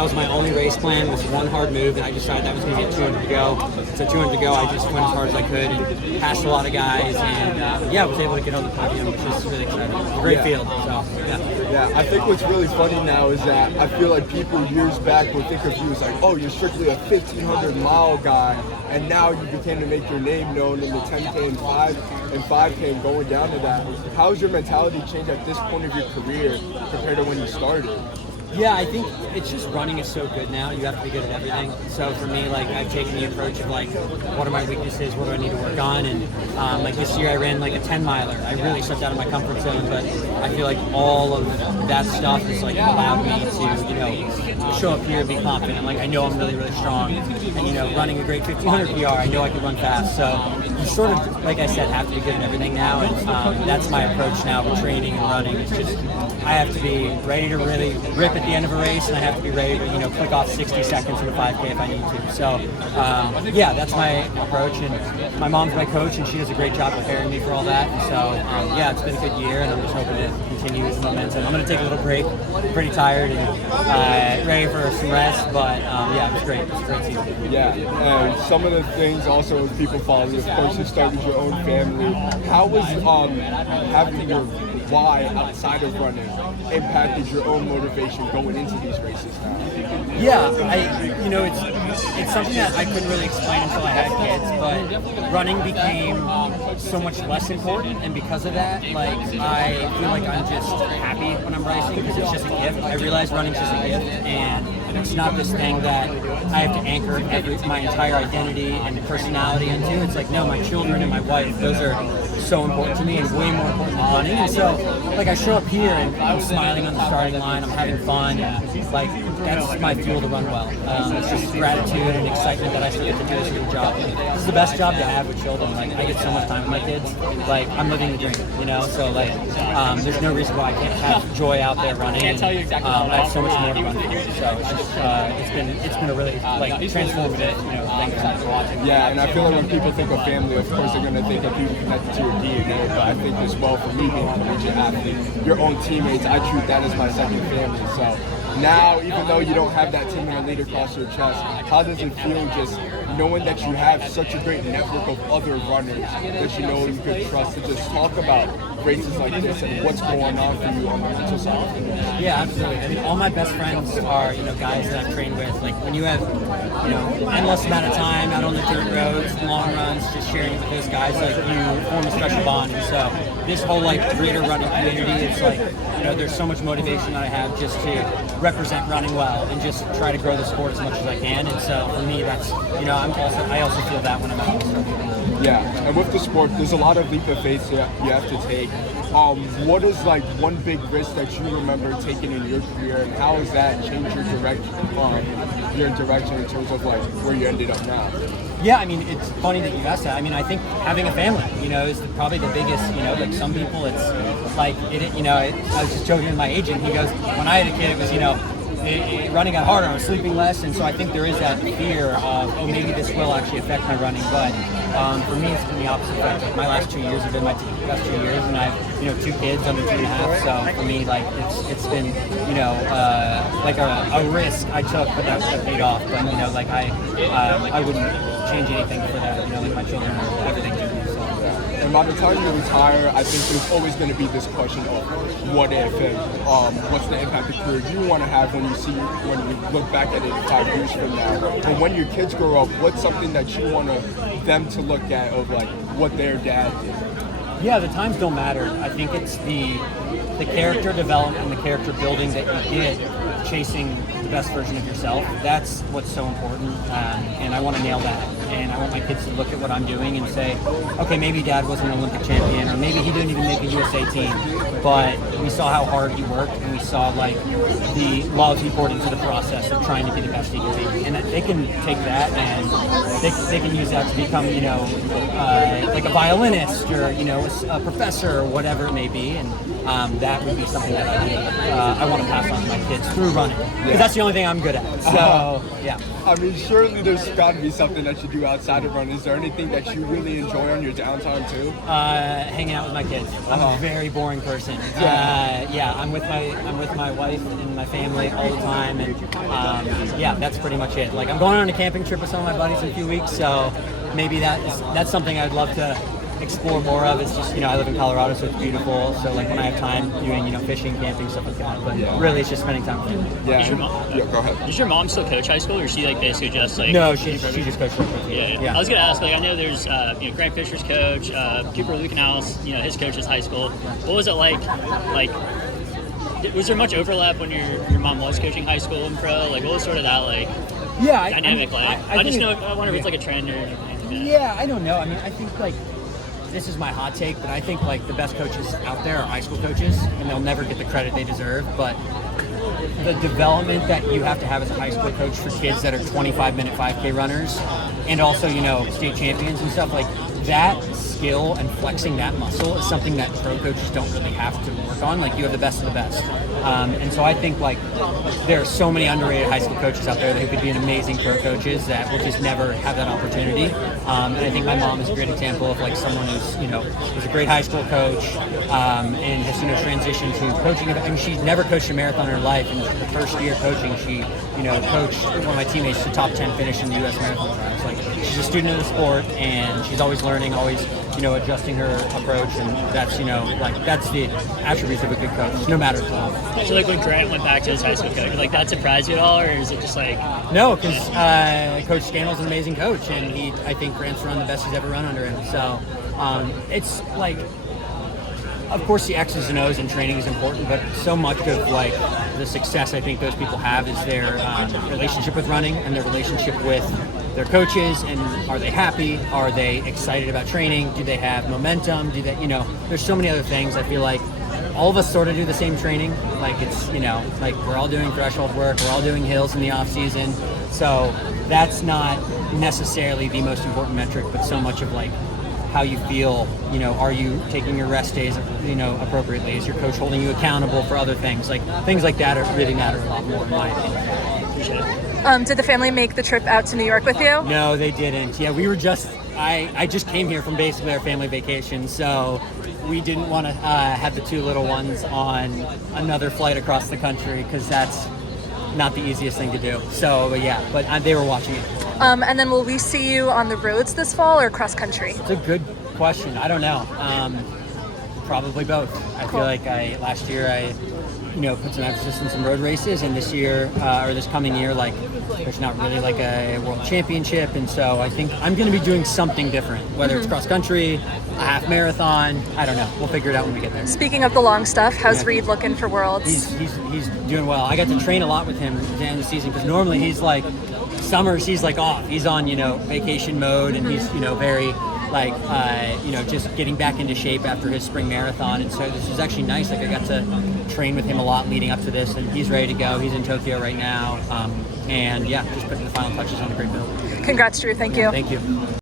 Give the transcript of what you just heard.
That was my only race plan, was one hard move, and I decided that was going to be a 200 to go. So 200 to go, I just went as hard as I could and passed a lot of guys, and yeah, I was able to get on the podium, which is really exciting. It's a great field, so yeah. Yeah, I think what's really funny now is that I feel like people years back would think of you as like, oh, you're strictly a 1,500-mile guy, and now you became to make your name known in the 10K and 5K and going down to that. How's your mentality changed at this point of your career compared to when you started? Yeah, I think it's just running is so good now. You have to be good at everything. So for me, like, I've taken the approach of like, what are my weaknesses? What do I need to work on? And like this year, I ran like a 10-miler. I really stepped out of my comfort zone, but I feel like all of that stuff has like allowed me to, show up here and be confident. Like, I know I'm really, really strong, and running a great 1,500 PR, I know I can run fast. So you sort of, like I said, have to be good at everything now, and that's my approach now with training and running. It's just I have to be ready to really rip at the end of a race, and I have to be ready to, click off 60 seconds in a 5K if I need to. So, yeah, that's my approach, and my mom's my coach, and she does a great job preparing me for all that. And so, yeah, it's been a good year, and I'm just hoping to continue this momentum. I'm going to take a little break. I'm pretty tired and ready for some rest, but yeah, it was great. It was a great season. Yeah, and some of the things also as people follow you, of course, you started your own family. How was having your why outside of running impacted your own motivation going into these races now? Yeah, it's something that I couldn't really explain until I had kids, but running became so much less important, and because of that, like, I feel like I'm just happy when I'm racing because it's just a gift. I realize running's just a gift, and it's not this thing that I have to anchor my entire identity and personality into. It's like, no, my children and my wife, those are so important to me and way more important than running. And so, like, I show up here and I'm smiling on the starting line, I'm having fun, like, that's my fuel to run well. It's just gratitude and excitement that I still get to do this new job. This is the best job to have with children. Like, I get so much time with my kids. Like, I'm living the dream, So, like, there's no reason why I can't have joy out there running. I have so much more to run for. So it's just, it's been a really, like, transformative, thing for watching. Yeah, and I feel like when people think of family, of course, they're going to think of people connected to your DNA, but I think as well, for me being a collegiate athlete, your own teammates, I treat that as my second family. So now, even though you don't have that team and a lead across your chest, how does it feel just knowing that you have such a great network of other runners that you could trust to just talk about races like this and what's going on for you on the mental side of things? Yeah, absolutely. I mean, all my best friends are, guys that I've trained with. Like, when you have, endless amount of time out on the dirt roads, long runs, just sharing with those guys, like, you form a special bond. And so this whole, like, greater running community, it's like, there's so much motivation that I have just to represent running well and just try to grow the sport as much as I can. And so for me, that's, I also feel that when I'm out there. Yeah, and with the sport, there's a lot of leap of faith that you have to take. What is, like, one big risk that you remember taking in your career, and how has that changed your direction in terms of, like, where you ended up now? Yeah, I mean, it's funny that you asked that. I mean, I think having a family, is probably the biggest, like, some people it's like, I was just joking with my agent. He goes, when I had a kid, it was, running got harder, I was sleeping less, and so I think there is that fear of, oh, maybe this will actually affect my running, but for me, it's been the opposite effect. Like, my last 2 years have been my best 2 years, and I have, 2 kids under 2.5, so for me, like, it's been, like a risk I took, but that paid off, but, like, I wouldn't change anything for that, like, my children are everything to me, so. And by the time you retire, I think there's always going to be this question of what if and what's the impact of career you want to have when you look back at it 5 years from now. But when your kids grow up, what's something that you want them to look at of, like, what their dad did? Yeah, the times don't matter. I think it's the character development and the character building that you get chasing the best version of yourself. That's what's so important, and I want to nail that. And I want my kids to look at what I'm doing and say, okay, maybe Dad wasn't an Olympic champion, or maybe he didn't even make a USA team, but we saw how hard he worked, and we saw, like, the love he poured into the process of trying to be the best he could be. And they can take that and they can use that to become, like a violinist or, a professor or whatever it may be. And that would be something that I want to pass on to my kids through through running, because that's the only thing I'm good at. So yeah. I mean, surely there's got to be something that you do outside of running. Is there anything that you really enjoy on your downtime too? Hanging out with my kids. I'm a very boring person. Yeah, I'm with my wife and my family all the time, and yeah, that's pretty much it. Like, I'm going on a camping trip with some of my buddies in a few weeks, so maybe that's something I'd love to explore more of. It's just, I live in Colorado, so it's beautiful. So like when I have time doing, fishing, camping, stuff like that. But really, it's just spending time with them. Yeah. Go ahead. Does your mom still coach high school, or is she like basically just like? No, she just coaches. Yeah. I was gonna ask, like, I know there's Grant Fisher's coach, Cooper Lukenhaus, his coach is high school. What was it like? Like, was there much overlap when your mom was coaching high school and pro? Like, what was sort of that like? Yeah, dynamic like? I wonder if it's like a trend or anything like that. Yeah, I don't know. I mean, I think like, this is my hot take, but I think like the best coaches out there are high school coaches, and they'll never get the credit they deserve. But the development that you have to have as a high school coach for kids that are 25-minute 5K runners, and also state champions and stuff, like that skill and flexing that muscle is something that pro coaches don't really have to work on. Like, you have the best of the best, and so I think like there are so many underrated high school coaches out there that who could be an amazing pro coaches that will just never have that opportunity. And I think my mom is a great example of like someone who's was a great high school coach, and has transitioned to coaching. I mean, she's never coached a marathon in her life, and the first year coaching, she coached one of my teammates to top 10 finish in the U.S. marathon trials. Like, she's a student of the sport, and she's always learning, always adjusting her approach, and that's that's the attributes of a good coach, no matter what. So like when Grant went back to his high school coach, like that surprised you at all, or is it just like? No, because Coach Scannell's an amazing coach, and I think Grant's run the best he's ever run under him. So it's like, of course, the X's and O's in training is important, but so much of like the success I think those people have is their relationship with running and their relationship with their coaches. And are they happy? Are they excited about training? Do they have momentum? Do they, there's so many other things. I feel like all of us sort of do the same training. Like, it's, like we're all doing threshold work, we're all doing hills in the off season. So that's not necessarily the most important metric, but so much of like how you feel, are you taking your rest days, appropriately? Is your coach holding you accountable for other things? Like, things like that really matter a lot more, in my opinion. Did the family make the trip out to New York with you? No, they didn't. Yeah, we were I just came here from basically our family vacation, so we didn't want to have the two little ones on another flight across the country, because that's not the easiest thing to do. So, but they were watching it. And then will we see you on the roads this fall or cross country? It's a good question. I don't know. Probably both. I feel like last year I put some emphasis in some road races, and this year or this coming year, like, there's not really like a world championship, and so I think I'm going to be doing something different, whether it's cross country, a half marathon. I don't know. We'll figure it out when we get there. Speaking of the long stuff, how's Reed looking for Worlds? He's doing well. I got to train a lot with him at the end of the season, because normally he's like, summers he's like off. He's on vacation mode, and he's very like just getting back into shape after his spring marathon. And so this is actually nice. Like, I got to train with him a lot leading up to this, and he's ready to go. He's in Tokyo right now, and just putting the final touches on a great build. Congrats, Drew. Thank you. Thank you.